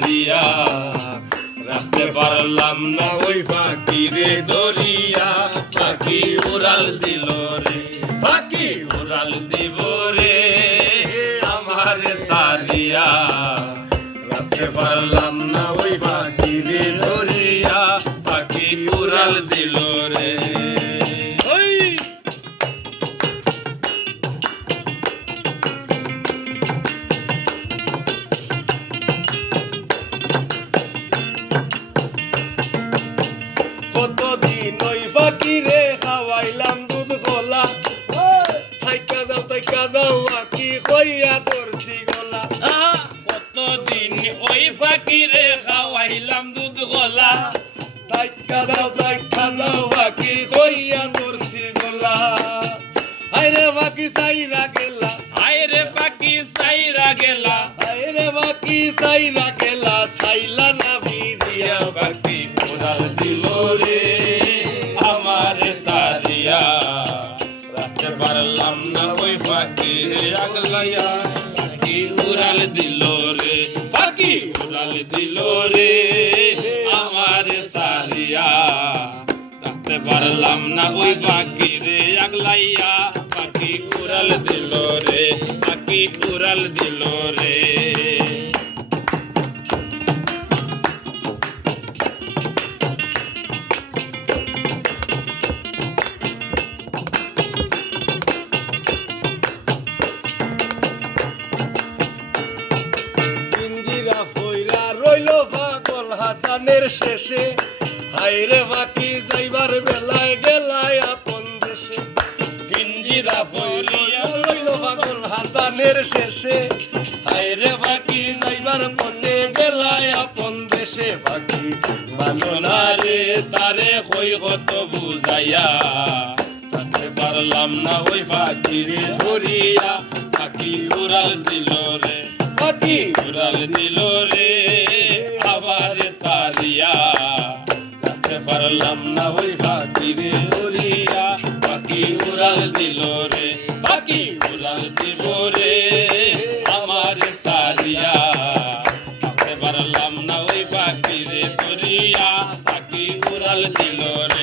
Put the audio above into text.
সারিয়া রাখতে পারলাম না ওই পাখিরে ধরিয়া পাখি উড়াল দিল রে পাখি উড়াল দিব রে আমার সারিয়া রাখতে পারলাম না ওই পাখিরে ধরিয়া পাখি উড়াল দিল রে কতদিন ওই পাখিরে খাওয়াইলাম দুধ গলা থাইকা যাও আকি কইয়া ধরছি গলা কতদিন ওই পাখিরে খাওয়াইলাম দুধ গলা থাইকা যাও আকি কইয়া ধরছি গলা আইরে বাকি সাইরা গেলা আইরে বাকি সাইরা গেলা আইরে বাকি সাইরা গেলা সাইলা না ভিড়িয়া বাকি উড়াল দিল রে আমার সারিয়া রাখতে পারলাম না ওই পাখি আগলাইয়া পাখি উড়াল দিল রে পাখি উড়াল দিল রে আমার সারিয়া রাখতে পারলাম না ওই পাখি রে আগলাইয়া পাখি উড়াল দিল রে পাখি উড়াল দিল রে রইল পাগল হাসানের শেষে হাইরে বাকি যাইবার বেলায় গেলায় আপন দেশে পিঞ্জিরা ফইরিয়া রইল পাগল হাসানের শেষে হাইরে বাকি যাইবার পথে গেলায় আপন দেশে বাকি মানো না রে তারে কই কত বুঝাইয়া তাতে পারলাম না ওই পাখিরে ধরিয়া পাখি উড়াল দিল রে পাখি উড়াল দিল রে আবার সারিয়া রাখতে পারলাম না ওই পাখিরে ধরিয়া পাখি উড়াল দিল রে পাখি উড়াল দিল রে আমার সারিয়া রাখতে পারলাম না ওই পাখিরে ধরিয়া পাখি উড়াল দিল রে